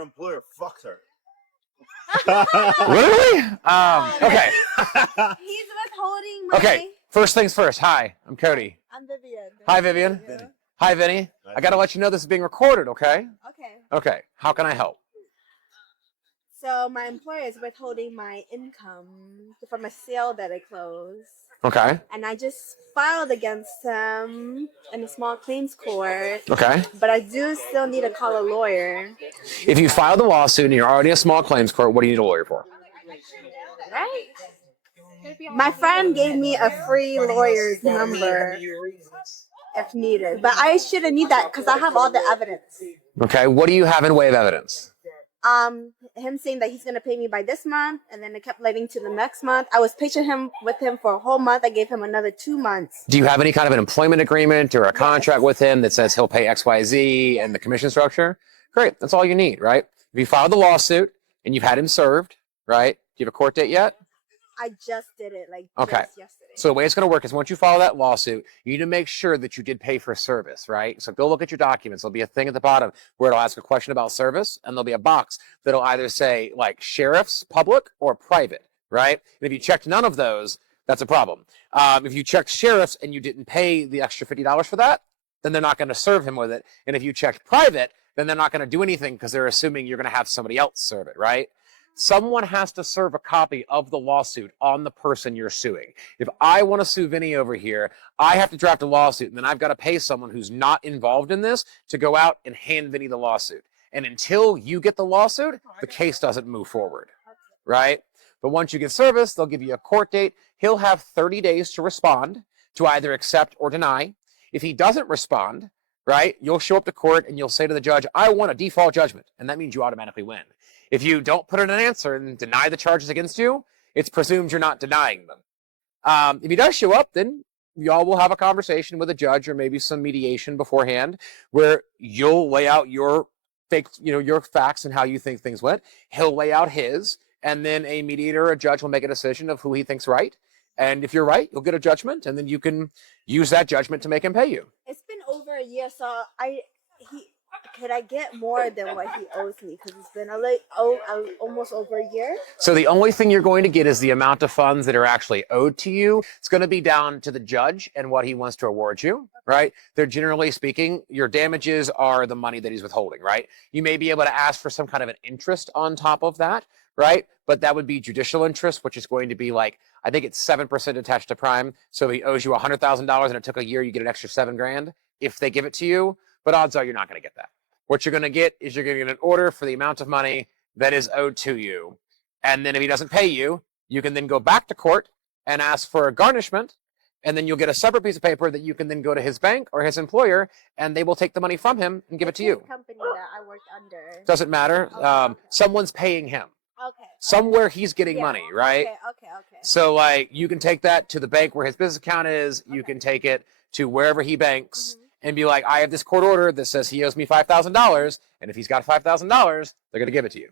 Her employer fucked her. Really? Okay. He's withholding my... Okay. First things first. Hi, I'm Cody. I'm Vivian. Hi, Vivian. Vinny. Hi, Vinny. Nice I got to let you know this is being recorded, okay? Okay. Okay. How can I help? So my employer is withholding my income from a sale that I closed. Okay. And I just filed against him in a small claims court. Okay. But I do still need to call a lawyer. If you filed a lawsuit and you're already a small claims court, what do you need a lawyer for? Right? My friend gave me a free lawyer's number if needed. But I shouldn't need that because I have all the evidence. Okay. What do you have in way of evidence? Him saying that he's gonna pay me by this month, and then it kept leading to the next month. I was patient with him for a whole month. I gave him another 2 months. Do you have any kind of an employment agreement or a contract with him that says he'll pay XYZ and the commission structure? Great. That's all you need, right? If you filed the lawsuit and you've had him served, right? Do you have a court date yet? I just did it just yesterday. So the way it's going to work is once you file that lawsuit, you need to make sure that you did pay for service, right? So go look at your documents. There'll be a thing at the bottom where it'll ask a question about service, and there'll be a box that'll either say like sheriff's, public, or private, right? And if you checked none of those, that's a problem. If you checked sheriff's and you didn't pay the extra $50 for that, then they're not going to serve him with it. And if you checked private, then they're not going to do anything because they're assuming you're going to have somebody else serve it, right? Someone has to serve a copy of the lawsuit on the person you're suing. If I want to sue Vinny over here, I have to draft a lawsuit, and then I've got to pay someone who's not involved in this to go out and hand Vinny the lawsuit. And until you get the lawsuit, the case doesn't move forward, right? But once you get service, they'll give you a court date. He'll have 30 days to respond, to either accept or deny. If he doesn't respond, right, you'll show up to court and you'll say to the judge, I want a default judgment. And that means you automatically win. If you don't put in an answer and deny the charges against you, it's presumed you're not denying them. If he does show up, then y'all will have a conversation with a judge or maybe some mediation beforehand where you'll lay out your your facts and how you think things went. He'll lay out his, and then a mediator or a judge will make a decision of who he thinks right. And if you're right, you'll get a judgment, and then you can use that judgment to make him pay you. It's been over a year, so could I get more than what he owes me? Because it's been almost over a year. So the only thing you're going to get is the amount of funds that are actually owed to you. It's going to be down to the judge and what he wants to award you, right? They're generally speaking, your damages are the money that he's withholding, right? You may be able to ask for some kind of an interest on top of that, right? But that would be judicial interest, which is going to be like, I think it's 7% attached to prime. So if he owes you $100,000 and it took a year, you get an extra $7,000 if they give it to you. But odds are you're not going to get that. What you're going to get is you're going to get an order for the amount of money that is owed to you. And then if he doesn't pay you, you can then go back to court and ask for a garnishment. And then you'll get a separate piece of paper that you can then go to his bank or his employer, and they will take the money from him and give it to you. Company that I worked under. Doesn't matter. Okay. Someone's paying him. Okay. Somewhere he's getting money, right? Okay. So like you can take that to the bank where his business account is. You can take it to wherever he banks. And be like, I have this court order that says he owes me $5,000, and if he's got $5,000, they're going to give it to you.